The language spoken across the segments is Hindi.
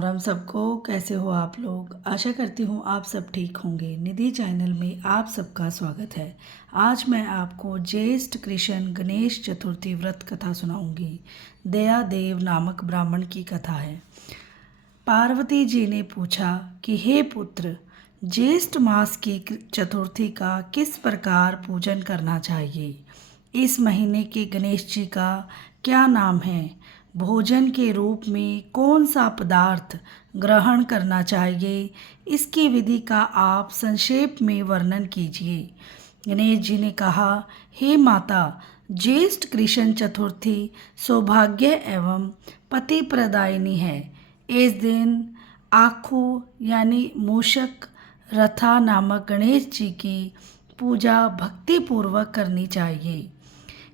राम सबको। कैसे हो आप लोग? आशा करती हूँ आप सब ठीक होंगे। निधि चैनल में आप सबका स्वागत है। आज मैं आपको ज्येष्ठ कृष्ण गणेश चतुर्थी व्रत कथा सुनाऊंगी। दया देव नामक ब्राह्मण की कथा है। पार्वती जी ने पूछा कि हे पुत्र, ज्येष्ठ मास की चतुर्थी का किस प्रकार पूजन करना चाहिए? इस महीने के गणेश जी का क्या नाम है? भोजन के रूप में कौन सा पदार्थ ग्रहण करना चाहिए? इसकी विधि का आप संक्षेप में वर्णन कीजिए। गणेश जी ने कहा, हे माता, ज्येष्ठ कृष्ण चतुर्थी सौभाग्य एवं पति प्रदायिनी है। इस दिन आखू यानी मूषक रथा नामक गणेश जी की पूजा भक्ति पूर्वक करनी चाहिए।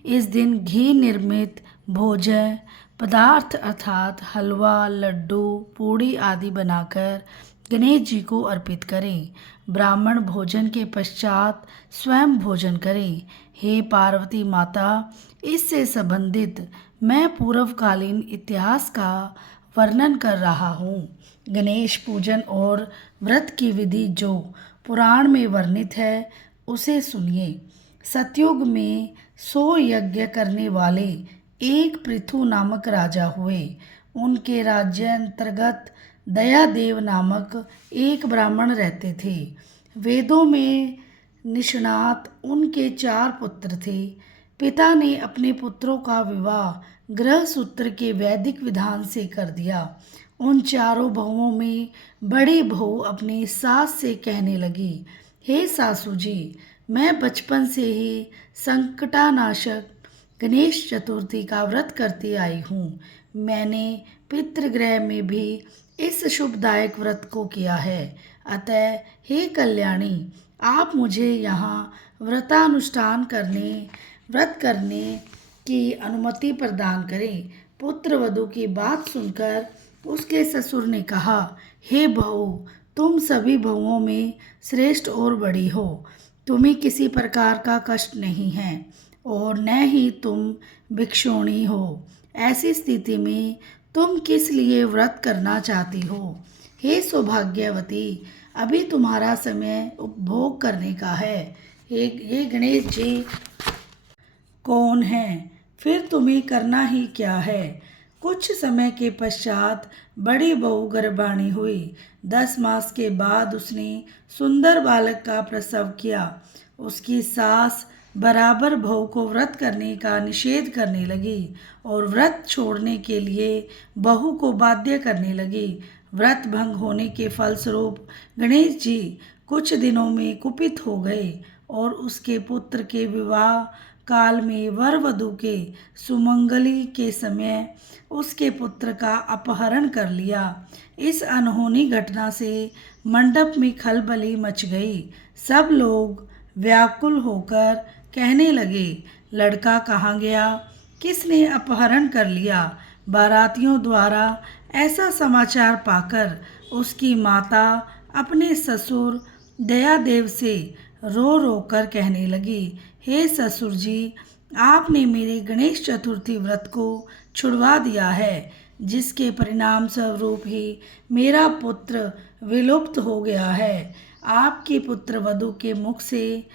इस दिन घी निर्मित भोजन पदार्थ अर्थात हलवा, लड्डू, पूड़ी आदि बनाकर गणेश जी को अर्पित करें। ब्राह्मण भोजन के पश्चात स्वयं भोजन करें। हे पार्वती माता, इससे संबंधित मैं पूर्वकालीन इतिहास का वर्णन कर रहा हूँ। गणेश पूजन और व्रत की विधि जो पुराण में वर्णित है उसे सुनिए। सतयुग में 100 यज्ञ करने वाले एक पृथु नामक राजा हुए। उनके राज्य अंतर्गत दयादेव नामक एक ब्राह्मण रहते थे। वेदों में निष्णात उनके 4 पुत्र थे। पिता ने अपने पुत्रों का विवाह गृह सूत्र के वैदिक विधान से कर दिया। उन चारों बहुओं में बड़ी बहू अपनी सास से कहने लगी, हे सासू जी, मैं बचपन से ही संकटानाशक गणेश चतुर्थी का व्रत करती आई हूँ। मैंने पितृगृह में भी इस शुभदायक व्रत को किया है। अतः हे कल्याणी, आप मुझे यहाँ व्रत करने की अनुमति प्रदान करें। पुत्र वधू की बात सुनकर उसके ससुर ने कहा, हे बहू, तुम सभी बहुओं में श्रेष्ठ और बड़ी हो। तुम्हें किसी प्रकार का कष्ट नहीं है और न ही तुम भिक्षुणी हो। ऐसी स्थिति में तुम किस लिए व्रत करना चाहती हो? हे सौभाग्यवती, अभी तुम्हारा समय उपभोग करने का है। ये गणेश जी कौन है? फिर तुम्हें करना ही क्या है? कुछ समय के पश्चात बड़ी बहू गर्भाणी हुई। 10 मास के बाद उसने सुंदर बालक का प्रसव किया। उसकी सास बराबर बहू को व्रत करने का निषेध करने लगी और व्रत छोड़ने के लिए बहू को बाध्य करने लगी। व्रत भंग होने के फलस्वरूप गणेश जी कुछ दिनों में कुपित हो गए और उसके पुत्र के विवाह काल में वर वधू के सुमंगली के समय उसके पुत्र का अपहरण कर लिया। इस अनहोनी घटना से मंडप में खलबली मच गई। सब लोग व्याकुल होकर कहने लगे, लड़का कहाँ गया? किसने अपहरण कर लिया? बारातियों द्वारा ऐसा समाचार पाकर उसकी माता अपने ससुर दयादेव से रो रो कर कहने लगी, हे ससुर जी, आपने मेरे गणेश चतुर्थी व्रत को छुड़वा दिया है, जिसके परिणाम स्वरूप ही मेरा पुत्र विलुप्त हो गया है। आपकी पुत्र वधू के मुख से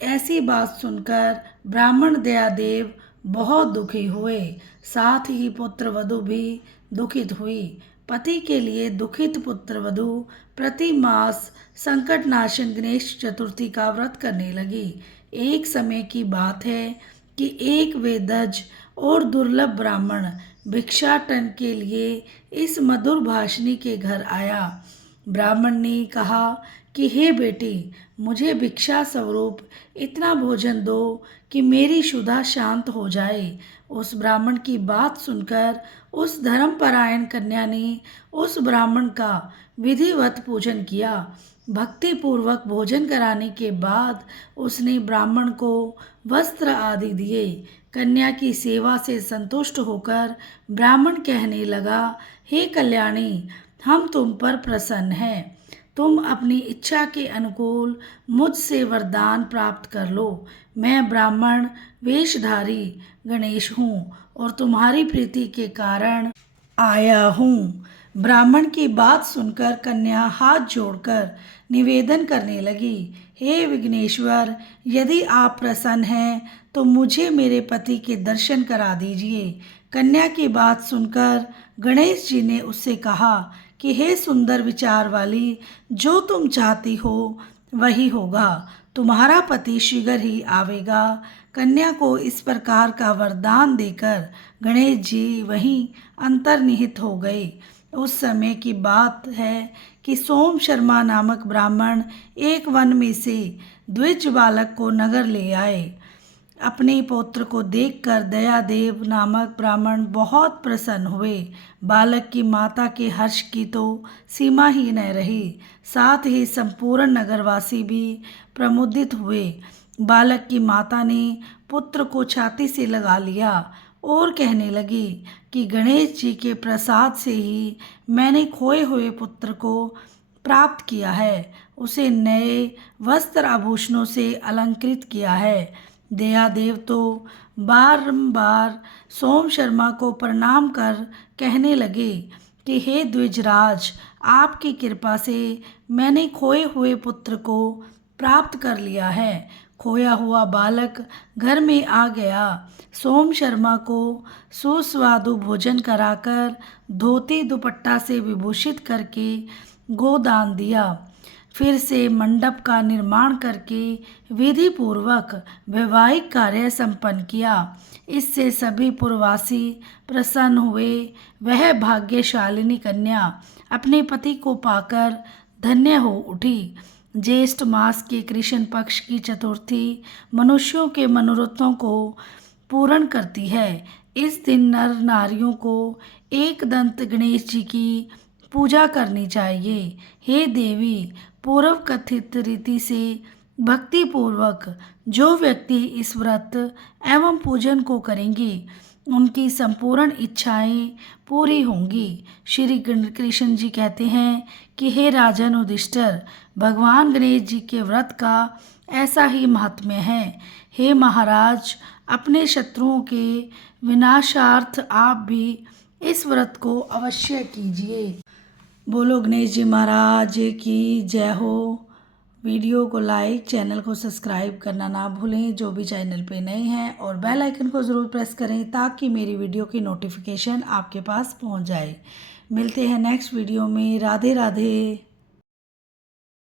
ऐसी बात सुनकर ब्राह्मण दयादेव बहुत दुखी हुए। साथ ही पुत्र वधू भी दुखित हुई। पति के लिए दुखित पुत्र वधू प्रति मास संकटनाशन गणेश चतुर्थी का व्रत करने लगी। एक समय की बात है कि एक वेदज और दुर्लभ ब्राह्मण भिक्षाटन के लिए इस मधुर भाषिणी के घर आया। ब्राह्मण ने कहा कि हे बेटी, मुझे भिक्षा स्वरूप इतना भोजन दो कि मेरी क्षुधा शांत हो जाए। उस ब्राह्मण की बात सुनकर उस धर्मपरायण कन्या ने उस ब्राह्मण का विधिवत पूजन किया। भक्ति पूर्वक भोजन कराने के बाद उसने ब्राह्मण को वस्त्र आदि दिए। कन्या की सेवा से संतुष्ट होकर ब्राह्मण कहने लगा, हे कल्याणी, हम तुम पर प्रसन्न हैं। तुम अपनी इच्छा के अनुकूल मुझसे वरदान प्राप्त कर लो। मैं ब्राह्मण वेशधारी गणेश हूँ और तुम्हारी प्रीति के कारण आया हूँ। ब्राह्मण की बात सुनकर कन्या हाथ जोड़कर निवेदन करने लगी, हे विघ्नेश्वर, यदि आप प्रसन्न हैं तो मुझे मेरे पति के दर्शन करा दीजिए। कन्या की बात सुनकर गणेश जी ने उससे कहा कि हे सुंदर विचार वाली, जो तुम चाहती हो वही होगा, तुम्हारा पति शीघ्र ही आवेगा। कन्या को इस प्रकार का वरदान देकर गणेश जी वहीं अंतर्निहित हो गए। उस समय की बात है कि सोम शर्मा नामक ब्राह्मण एक वन में से द्विज बालक को नगर ले आए। अपने पौत्र को देखकर दयादेव नामक ब्राह्मण बहुत प्रसन्न हुए। बालक की माता के हर्ष की तो सीमा ही न रही, साथ ही संपूर्ण नगरवासी भी प्रमुदित हुए। बालक की माता ने पुत्र को छाती से लगा लिया और कहने लगी कि गणेश जी के प्रसाद से ही मैंने खोए हुए पुत्र को प्राप्त किया है, उसे नए वस्त्र आभूषणों से अलंकृत किया है। दयादेव तो बारंबार सोम शर्मा को प्रणाम कर कहने लगे कि हे द्विजराज, आपकी कृपा से मैंने खोए हुए पुत्र को प्राप्त कर लिया है। खोया हुआ बालक घर में आ गया। सोम शर्मा को सुस्वादु भोजन कराकर धोती दुपट्टा से विभूषित करके गोदान दिया। फिर से मंडप का निर्माण करके विधि पूर्वक वैवाहिक कार्य संपन्न किया। इससे सभी पुरवासी प्रसन्न हुए। वह भाग्यशालिनी कन्या अपने पति को पाकर धन्य हो उठी। ज्येष्ठ मास के कृष्ण पक्ष की चतुर्थी मनुष्यों के मनोरथों को पूर्ण करती है। इस दिन नर नारियों को एक दंत गणेश जी की पूजा करनी चाहिए। हे देवी, पूर्व कथित रीति से भक्ति पूर्वक जो व्यक्ति इस व्रत एवं पूजन को करेंगे उनकी संपूर्ण इच्छाएं पूरी होंगी। श्री कृष्ण जी कहते हैं कि हे राजन युधिष्ठिर, भगवान गणेश जी के व्रत का ऐसा ही महात्म्य है। हे महाराज, अपने शत्रुओं के विनाशार्थ आप भी इस व्रत को अवश्य कीजिए। बोलो गणेश जी महाराज की जय हो। वीडियो को लाइक, चैनल को सब्सक्राइब करना ना भूलें जो भी चैनल पे नए हैं, और बेल आइकन को ज़रूर प्रेस करें ताकि मेरी वीडियो की नोटिफिकेशन आपके पास पहुंच जाए। मिलते हैं नेक्स्ट वीडियो में। राधे राधे।